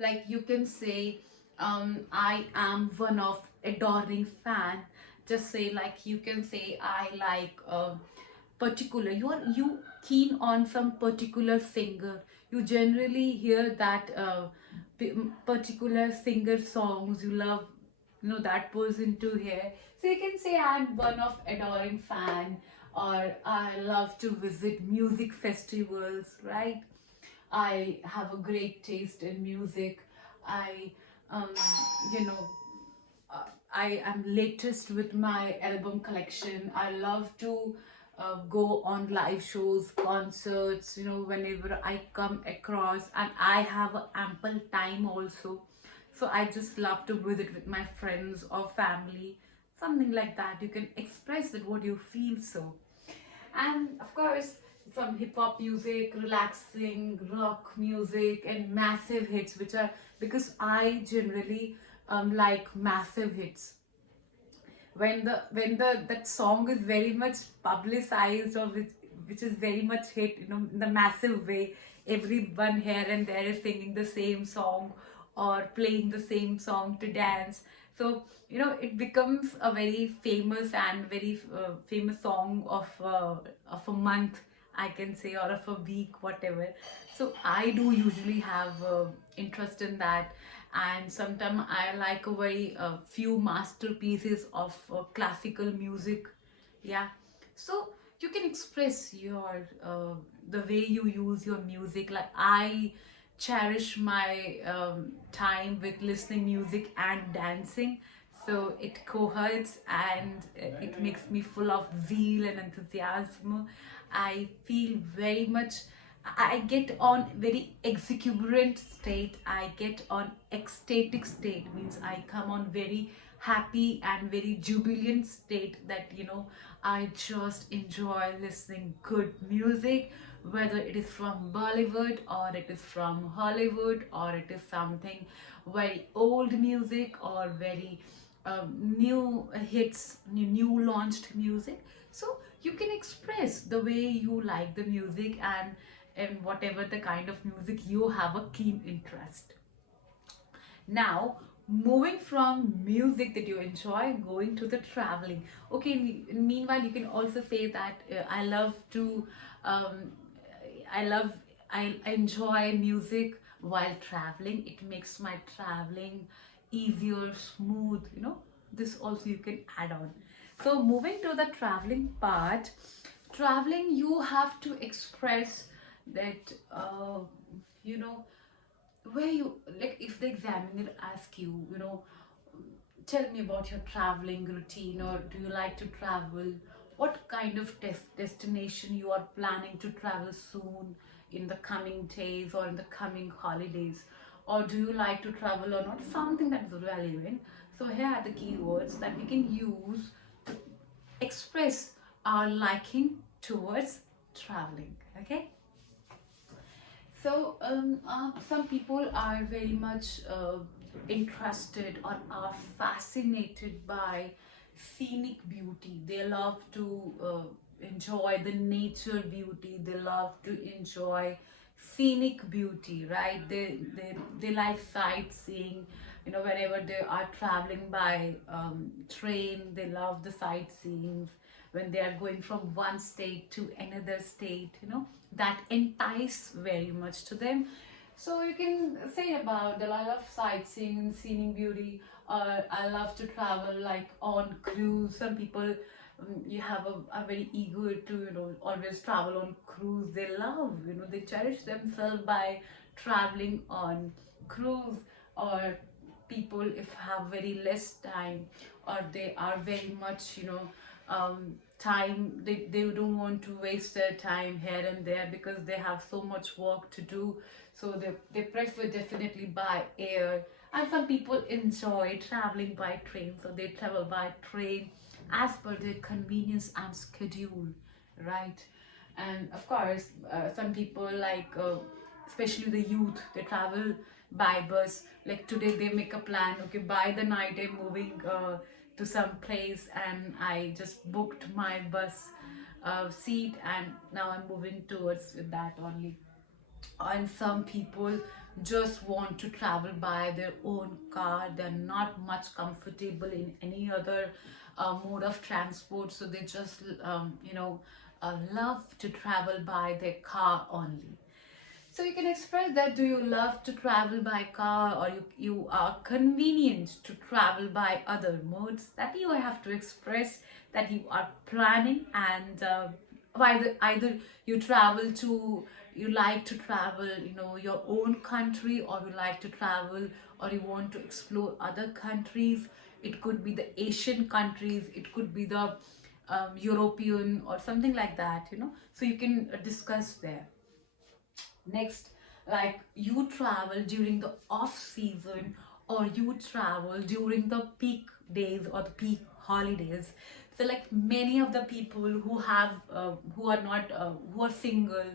Like you can say, I am one of adoring fan. Just say, like you can say, I like particular, you keen on some particular singer. You generally hear that particular singer songs, you love, that person to hear. So you can say I'm one of adoring fan, or I love to visit music festivals, right? I have a great taste in music. I, um, you know, I am latest with my album collection. I love to go on live shows, concerts, whenever I come across, and I have ample time also. So I just love to visit with my friends or family, something like that. You can express that what you feel so. And of course, some hip hop music, relaxing rock music, and massive hits, which are, because I generally like massive hits. When the that song is very much publicized, or which is very much hit, in the massive way, everyone here and there is singing the same song or playing the same song to dance. So it becomes a very famous and very famous song of a month, I can say, or of a week, whatever. So I do usually have interest in that. And sometimes I like a very few masterpieces of classical music. Yeah. So you can express your the way you use your music. Like I cherish my time with listening music and dancing. So it cohorts, and it makes me full of zeal and enthusiasm. I feel very much, I get on very exuberant state. I get on ecstatic state, means I come on very happy and very jubilant state, that I just enjoy listening good music, whether it is from Bollywood or it is from Hollywood, or it is something very old music, or very new hits, new launched music. So you can express the way you like the music, and whatever the kind of music you have a keen interest. Now, moving from music that you enjoy, going to the traveling. Okay, meanwhile, you can also say that um, I love, I enjoy music while traveling. It makes my traveling easier, smooth, This also you can add on. So, moving to the traveling part, traveling, you have to express that, you know, where you, like, if the examiner ask you, tell me about your traveling routine, or do you like to travel, what kind of destination you are planning to travel soon, in the coming days or in the coming holidays, or do you like to travel or not, something that is relevant. So here are the keywords that we can use to express our liking towards traveling. Okay. So, some people are very much interested or are fascinated by scenic beauty. They love to enjoy the nature beauty. They love to enjoy scenic beauty, right? They like sightseeing. Whenever they are traveling by train, they love the sightseeing. When they are going from one state to another state, that entice very much to them. So you can say about that I love sightseeing and scenic beauty, or I love to travel like on cruise. Some people, you have are very eager to always travel on cruise. They love, they cherish themselves by traveling on cruise. Or people, if have very less time, or they are very much, time, they don't want to waste their time here and there, because they have so much work to do. So they prefer definitely by air. And some people enjoy traveling by train, so they travel by train as per their convenience and schedule, right? And of course, some people like, especially the youth, they travel by bus. Like today they make a plan, okay, by the night I'm moving to some place, and I just booked my bus seat, and now I'm moving towards that only. And some people just want to travel by their own car. They're not much comfortable in any other mode of transport, so they just love to travel by their car only. So you can express that, do you love to travel by car, or you are convenient to travel by other modes? That you have to express that you are planning, and either you travel to, you like to travel, your own country, or you like to travel, or you want to explore other countries. It could be the Asian countries, it could be the European or something like that. So you can discuss there. Next, like, you travel during the off season, or you travel during the peak days or the peak holidays. So like many of the people who have who are not who are single,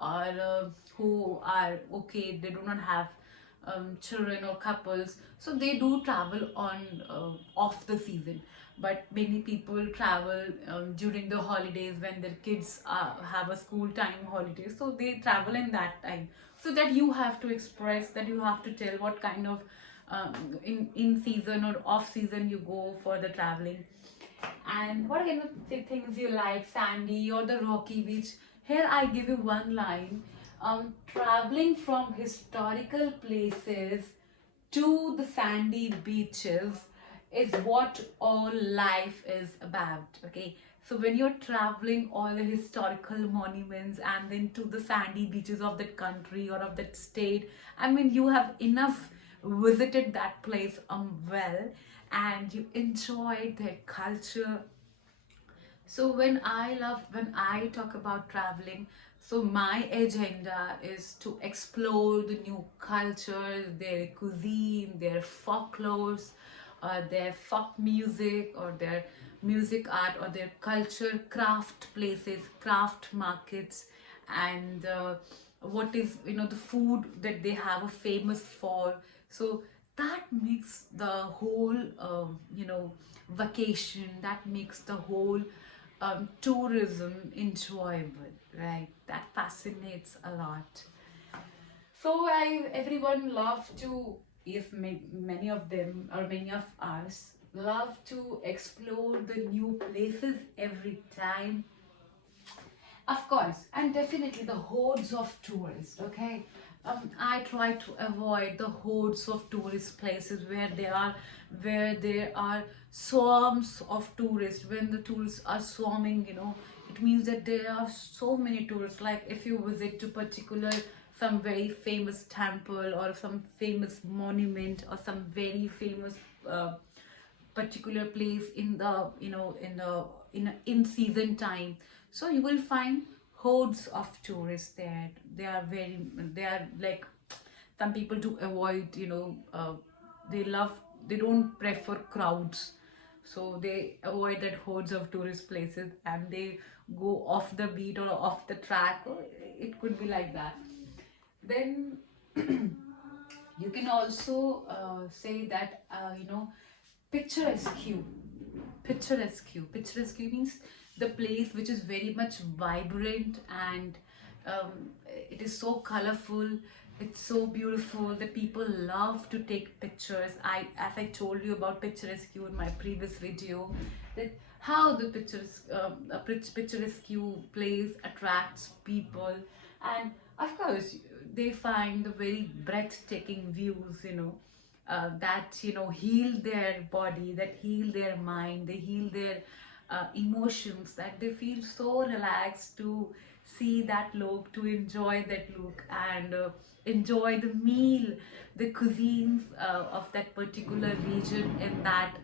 or who are okay, they do not have children or couples, so they do travel on off the season. But many people travel during the holidays when their kids have a school time holiday, so they travel in that time. So that you have to express, that you have to tell what kind of in season or off season you go for the traveling, and what kind of things you like, sandy or the rocky beach. Here I give you one line. Traveling from historical places to the sandy beaches is what all life is about. Okay, so when you're traveling all the historical monuments and then to the sandy beaches of that country or of that state, I mean, you have enough visited that place well, and you enjoy their culture. So when I talk about traveling, so my agenda is to explore the new cultures, their cuisine, their folklores, their folk music, or their music art, or their culture, craft places, craft markets, and what is, the food that they have a famous for. So that makes the whole vacation, that makes the whole tourism enjoyable, right? That fascinates a lot. So everyone love to, if many of them or many of us love to explore the new places every time. Of course, and definitely the hordes of tourists, okay? I try to avoid the hordes of tourist places where there are swarms of tourists. When the tourists are swarming, it means that there are so many tourists. Like if you visit to particular some very famous temple, or some famous monument, or some very famous particular place in the in season time, so you will find hordes of tourists there. They are like, some people do avoid, they don't prefer crowds, so they avoid that hordes of tourist places, and they go off the beat or off the track, or it could be like that. Then you can also say that, picturesque. Picturesque means the place which is very much vibrant, and it is so colorful, it's so beautiful that people love to take pictures. As I told you about picturesque in my previous video, that how the picturesque place attracts people. And of course, they find the very breathtaking views, that heal their body, that heal their mind, they heal their emotions, that they feel so relaxed to see that look, to enjoy that look, and enjoy the meal, the cuisines of that particular region in that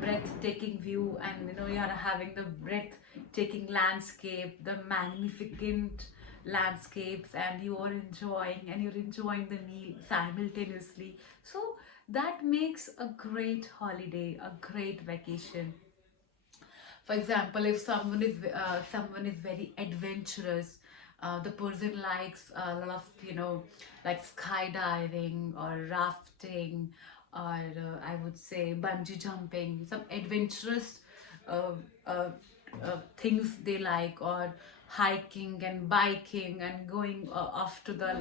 breathtaking view. And you are having the breathtaking landscape, the magnificent landscapes, and you're enjoying the meal simultaneously. So that makes a great holiday, a great vacation. For example, if someone is very adventurous, the person likes a lot of, like skydiving or rafting, or I would say bungee jumping, some adventurous uh, uh, things they like, or hiking and biking and going off to the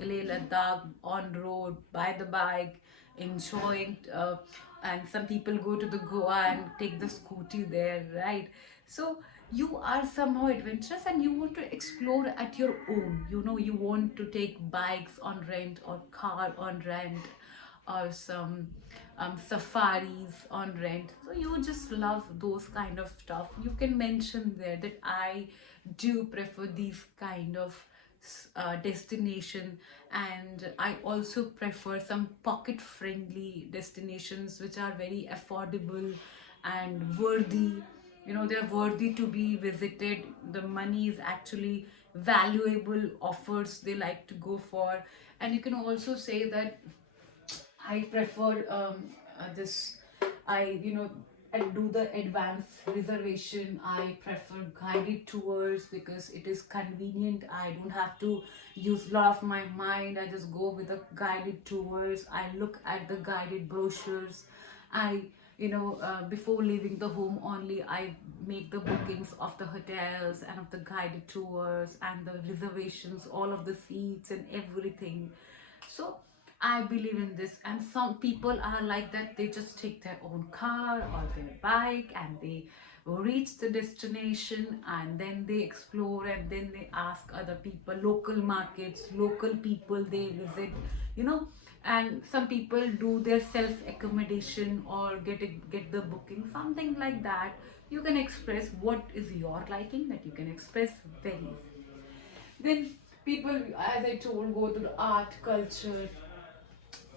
Leh Ladakh on road by the bike, enjoying. And some people go to the Goa and take the scooty there, right? So you are somehow adventurous and you want to explore at your own. You know, you want to take bikes on rent or car on rent or some safaris on rent. So you just love those kind of stuff. You can mention there that I do prefer these kind of destination, and I also prefer some pocket friendly destinations which are very affordable and worthy. You know, they're worthy to be visited. The money is actually valuable offers they like to go for. And you can also say that I prefer this. I do the advance reservation. I prefer guided tours because it is convenient. I don't have to use a lot of my mind. I just go with the guided tours. I look at the guided brochures. I, before leaving the home only, I make the bookings of the hotels and of the guided tours and the reservations, all of the seats and everything. So I believe in this, and some people are like that. They just take their own car or their bike and they reach the destination and then they explore and then they ask other people, local markets, local people they visit, you know. And some people do their self accommodation or get the booking, something like that. You can express what is your liking, that you can express very easily. Then people, as I told, go to the art, culture.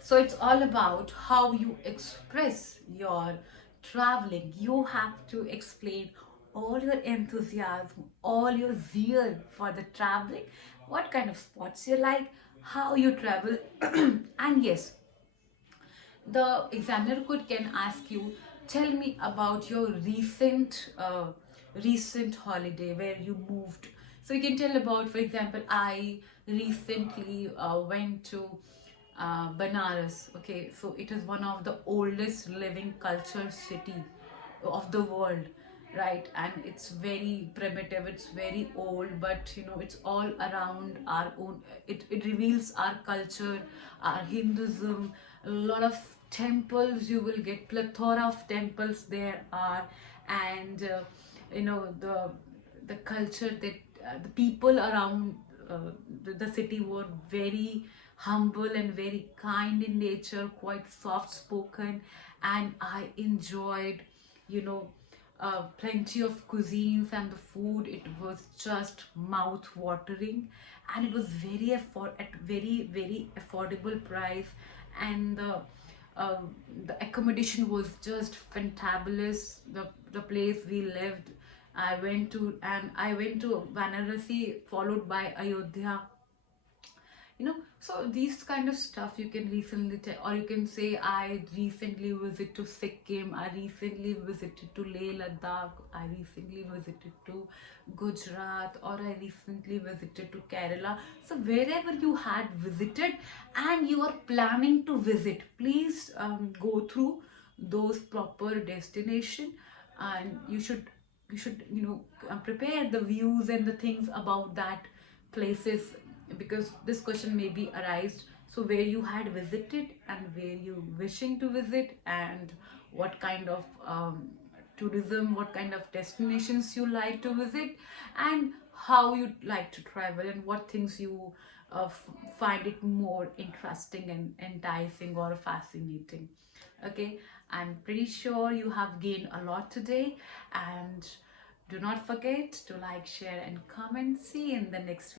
So it's all about how you express your traveling. You have to explain all your enthusiasm, all your zeal for the traveling, what kind of spots you like, how you travel. And yes, the examiner could can ask you, tell me about your recent holiday where you moved. So you can tell about, for example, I recently went to Banaras. Okay, so it is one of the oldest living culture city of the world, right? And it's very primitive, it's very old, but it's all around our own. It reveals our culture, our Hinduism. A lot of temples, you will get plethora of temples there are. And the culture that the people around the city were very humble and very kind in nature, quite soft spoken. And I enjoyed, you know plenty of cuisines, and the food, it was just mouth watering. And it was at very affordable price. And uh, the accommodation was just fantabulous. The place we lived, I went to Varanasi, followed by Ayodhya. So these kind of stuff you can recently tell, or you can say, I recently visited to Sikkim, I recently visited to Leh Ladakh, I recently visited to Gujarat, or I recently visited to Kerala. So wherever you had visited and you are planning to visit, please go through those proper destination. And you should prepare the views and the things about that places, because this question may be arised. So where you had visited and where you wishing to visit, and what kind of tourism, what kind of destinations you like to visit, and how you like to travel, and what things you find it more interesting and enticing or fascinating. Okay, I'm pretty sure you have gained a lot today. And do not forget to like, share and comment. See you in the next